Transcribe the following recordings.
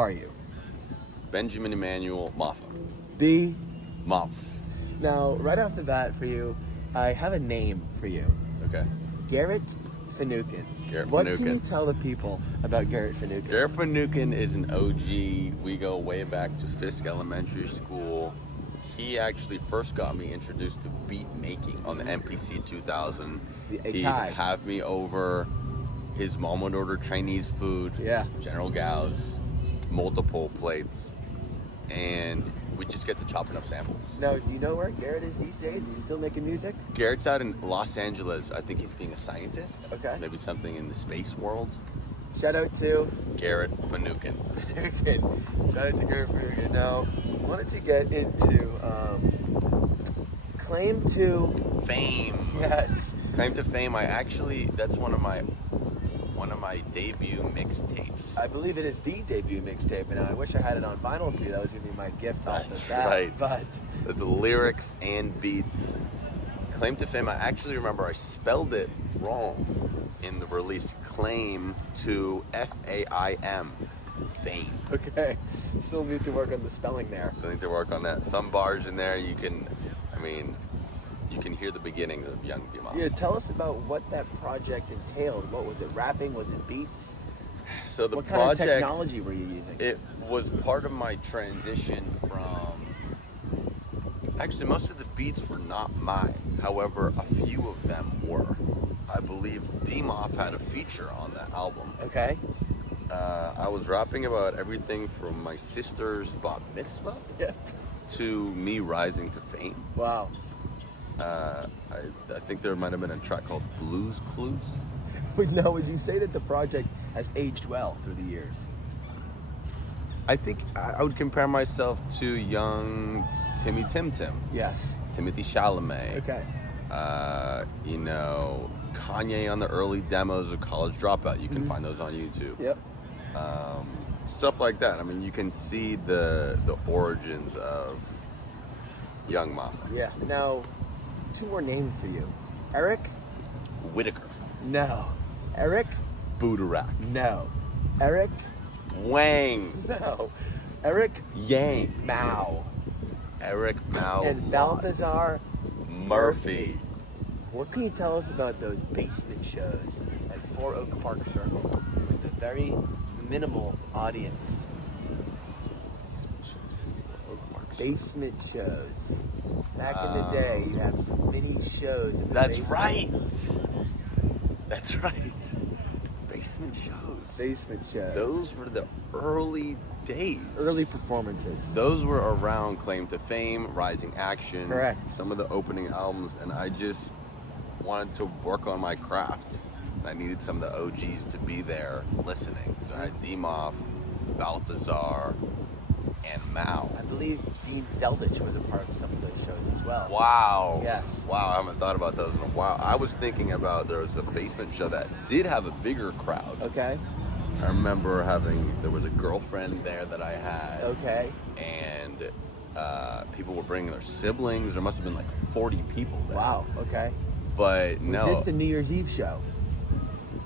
are you? Benjamin Emmanuel Maffa. B. Moffs. Now, right off the bat for you, I have a name for you. Okay. Garrett Finucane. Garrett What Finucane. can you tell the people about Garrett Finucane? Garrett Finucane is an OG. We go way back to Fisk Elementary School. He actually first got me introduced to beat making on the MPC 2000. He'd have me over. His mom would order Chinese food. Yeah. General Gao's, multiple plates, and we just get to chopping up samples. Now, do you know where Garrett is these days? Is he still making music? Garrett's out in Los Angeles. I think he's being a scientist. Okay. Maybe something in the space world. Shout out to Garrett Finucane. Shout out to Garrett Finucane. Now, I wanted to get into claim to fame. Yes. Claim to fame. That's one of my debut mixtapes. I believe it is the debut mixtape, and I wish I had it on vinyl for you. That was gonna be my gift off That's of that. right. But the lyrics and beats. Claim to fame. I actually remember I spelled it wrong in the release. Claim to FAIM. Fame. okay, still need to work on the spelling there. So I need to work on that. Some bars in there you can hear the beginnings of Young B-Moss. Yeah, tell us about what that project entailed. What was it? Rapping? Was it beats? So the what project, kind of technology were you using? It was part of my transition from. Actually, most of the beats were not mine. However, a few of them were. I believe D-Moff had a feature on that album. Okay. I was rapping about everything from my sister's bat mitzvah to me rising to fame. Wow. I think there might have been a track called Blues Clues. Now, would you say that the project has aged well through the years? I think I would compare myself to young Timmy Tim Tim. Yes. Timothy Chalamet. Okay. Kanye on the early demos of College Dropout. You can find those on YouTube. Yep. Stuff like that. I mean, you can see the origins of Young Maffa. Yeah. Now, two more names for you. Eric? Whitaker. No. Eric? Budarak. No. Eric? Wang. No. Eric? Yang. Mao. Eric Mao. And Balthazar Murphy. What can you tell us about those basement shows at 4 Oak Park Circle with a very minimal audience? Basement shows. Back in the day, you have some mini shows in the basement. That's right. Basement shows. Basement shows. Those were the early days. Early performances. Those were around Claim to Fame, Rising Action. Correct. Some of the opening albums, and I just wanted to work on my craft. I needed some of the OGs to be there listening. So I had D-Moff, Balthazar, and Mao. I believe Dean Zeldich was a part of some of those shows as well. Wow. Yes. Wow, I haven't thought about those in a while. I was thinking about there was a basement show that did have a bigger crowd. Okay. I remember there was a girlfriend there that I had. Okay. And people were bringing their siblings. There must have been like 40 people there. Wow. Okay. But no. Was this the New Year's Eve show?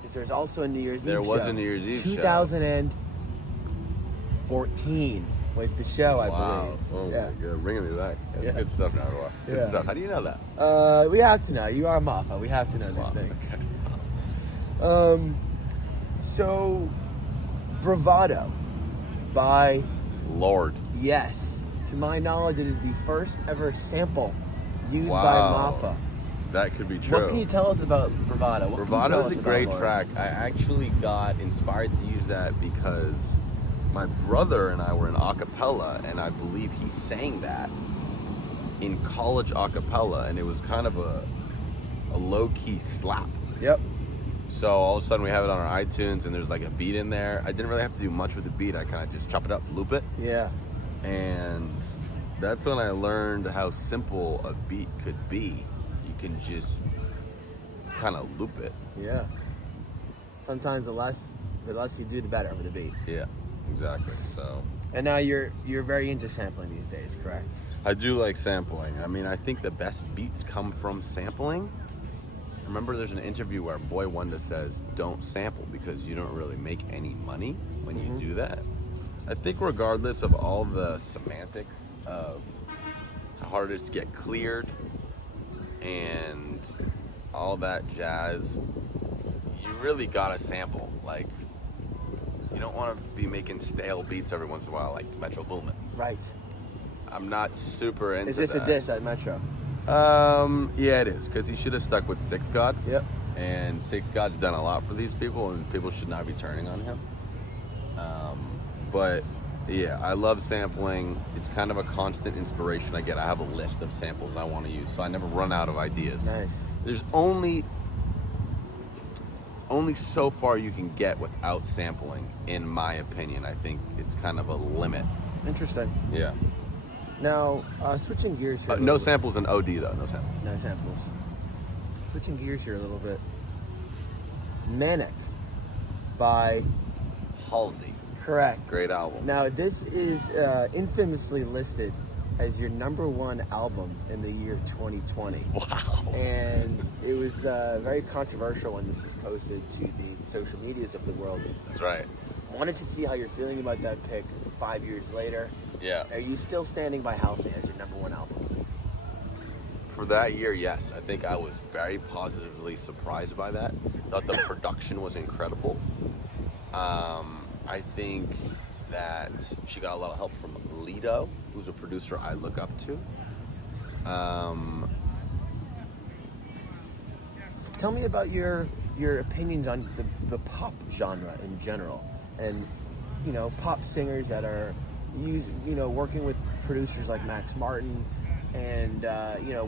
Because there's also a New Year's Eve show. There was a New Year's Eve show. 2014 was the show, I believe. Oh yeah. my God, bringing me back. That's good stuff, Nardwuar. Good stuff. How do you know that? We have to know. You are Maffa. We have to know these things. Okay. So, Bravado by Lord. Yes. To my knowledge, it is the first ever sample used by Maffa. That could be true. What can you tell us about Bravado? Bravado is a great track. I actually got inspired to use that because my brother and I were in a cappella, and I believe he sang that in college a cappella, and it was kind of a low-key slap. Yep. So all of a sudden we have it on our iTunes, and there's like a beat in there. I didn't really have to do much with the beat. I kind of just chop it up, loop it. Yeah. And that's when I learned how simple a beat could be. You can just kind of loop it. Yeah. Sometimes the less you do, the better with the beat. Yeah, exactly. So. And now you're very into sampling these days, correct? I do like sampling. I mean, I think the best beats come from sampling. I remember there's an interview where Boy Wonder says, don't sample because you don't really make any money when you do that. I think regardless of all the semantics of how hard it is to get cleared and all that jazz, you really gotta sample. Like, you don't want to be making stale beats every once in a while like Metro Boomin. Right. I'm not super into that. Is this a diss at Metro? Yeah, it is, because he should have stuck with Six God. Yep. And Six God's done a lot for these people, and people should not be turning on him. But yeah, I love sampling. It's kind of a constant inspiration I get. I have a list of samples I want to use, so I never run out of ideas. Nice. There's only so far you can get without sampling, in my opinion. I think it's kind of a limit. Interesting. Yeah. Now, switching gears here. No samples in OD though. No samples. No samples. Switching gears here a little bit. Manic by Halsey. Correct. Great album. Now, this is infamously listed as your #1 album in the year 2020. Wow. And it was very controversial when this was posted to the social medias of the world. That's right. Wanted to see how you're feeling about that pick 5 years later. Yeah. Are you still standing by Halsey as your #1 album? For that year, yes. I think I was very positively surprised by that. Thought the production was incredible. I think that she got a lot of help from Lido, who's a producer I look up to. Tell me about your opinions on the pop genre in general, and pop singers that are working with producers like Max Martin, and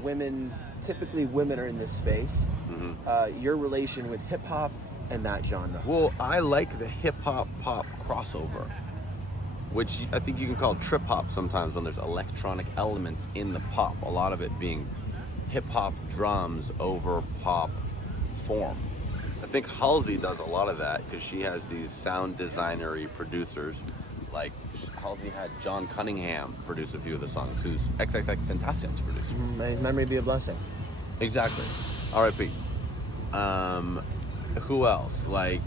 women. Typically, women are in this space. Mm-hmm. Your relation with hip hop and that genre. Well, I like the hip hop pop crossover, which I think you can call trip hop sometimes when there's electronic elements in the pop. A lot of it being hip hop drums over pop form. I think Halsey does a lot of that because she has these sound designery producers. Like Halsey had John Cunningham produce a few of the songs, who's XXXTentacion's producer. May his memory be a blessing. Exactly. R.I.P. Who else? Like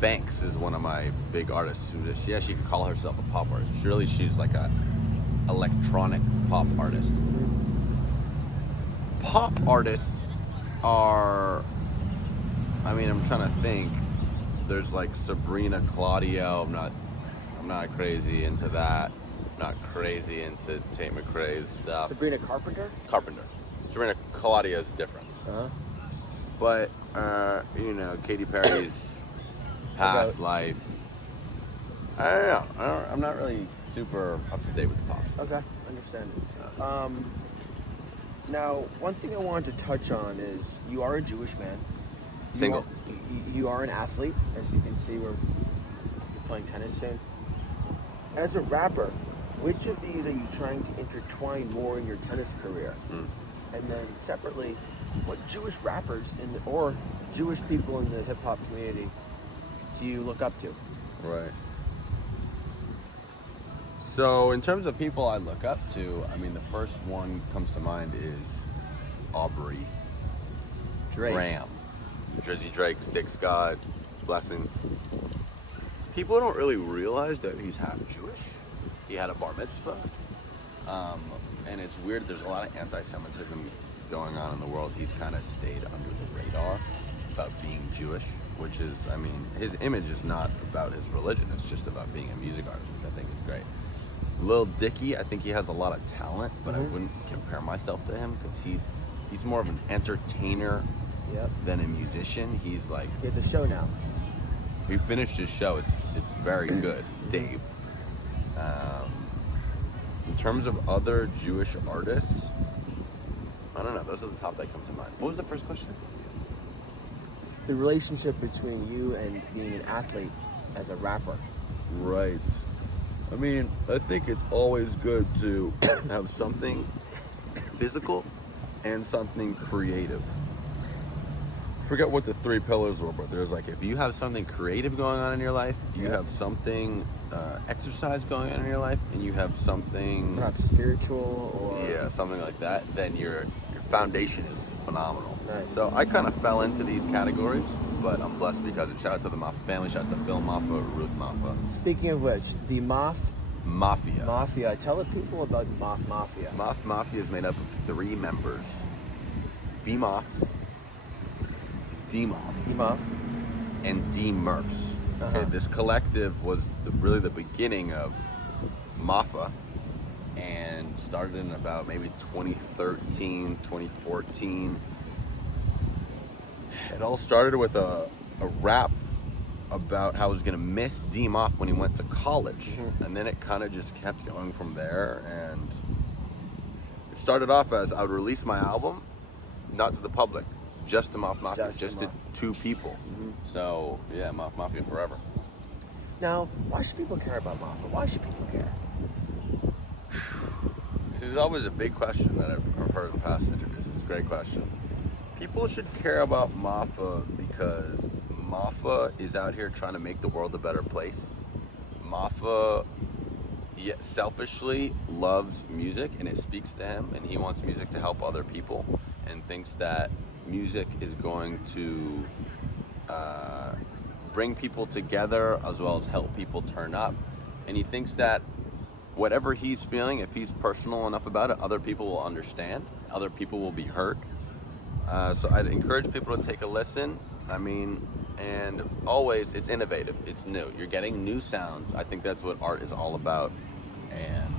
Banks is one of my big artists who just, she could call herself a pop artist. Surely she's like a electronic pop artist. Pop artists are, I'm trying to think. There's like Sabrina Claudio. I'm not crazy into that. I'm not crazy into Tate McRae's stuff. Sabrina Carpenter. Sabrina Claudio is different. Uh-huh. But Katy Perry's past life. I don't know. I'm not really super up to date with the pops. Okay, understand. Now, one thing I wanted to touch on is you are a Jewish man. Single. You are an athlete, as you can see. You're playing tennis soon. As a rapper, which of these are you trying to intertwine more in your tennis career? And then separately, what Jewish rappers or Jewish people in the hip hop community do you look up to? Right. So in terms of people I look up to, the first one comes to mind is Aubrey Graham. Drizzy Drake, Six God, Blessings. People don't really realize that he's half Jewish. He had a bar mitzvah. And it's weird, there's a lot of anti-Semitism going on in the world. He's kind of stayed under the radar about being Jewish, which is, his image is not about his religion, it's just about being a music artist, which I think is great. Lil Dicky, I think he has a lot of talent, but I wouldn't compare myself to him because he's more of an entertainer than a musician. He's like... He has a show now. He finished his show, it's very good. Dave. In terms of other Jewish artists, I don't know, those are the top that come to mind. What was the first question? The relationship between you and being an athlete as a rapper. Right. I think it's always good to have something physical and something creative. Forget what the three pillars were, but there's if you have something creative going on in your life, you have something exercise going on in your life, and you have something perhaps spiritual or something like that, then your foundation is phenomenal. Nice. So I kind of fell into these categories. but I'm blessed because of it. Shout out to the Maffa family. Shout out to Phil Maffa, Ruth Maffa. Speaking of which, the Mafia. Mafia. Tell the people about the Mafia. Mafia is made up of 3 members: B-Moths, D-Moth, and D-Murphs. Okay, this collective was really the beginning of Maffa, and started in about maybe 2013, 2014. It all started with a rap about how I was gonna miss D-Moth when he went to college, and then it kind of just kept going from there. And it started off as I would release my album, not to the public, just to Mafia, just to 2 people. So yeah, Mafia forever. Now, why should people care about Maffa? Why should people care? This is always a big question that I've heard in past interviews. It's a great question. People should care about Maffa because Maffa is out here trying to make the world a better place. Maffa selfishly loves music, and it speaks to him, and he wants music to help other people, and thinks that music is going to bring people together as well as help people turn up. And he thinks that whatever he's feeling, if he's personal enough about it, other people will understand, other people will be hurt. So I'd encourage people to take a listen. I mean, and always, it's innovative, it's new. You're getting new sounds. I think that's what art is all about, and,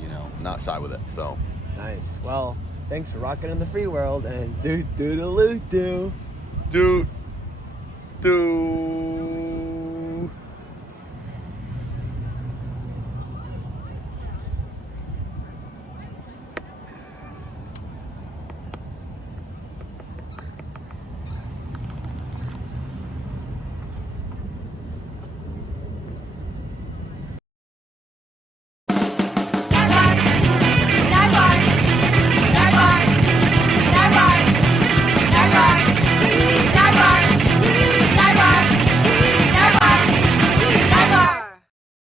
you know, not shy with it, so. Nice. Well, thanks for rocking in the free world, and doot-doodaloo-doo. Doot. Doot.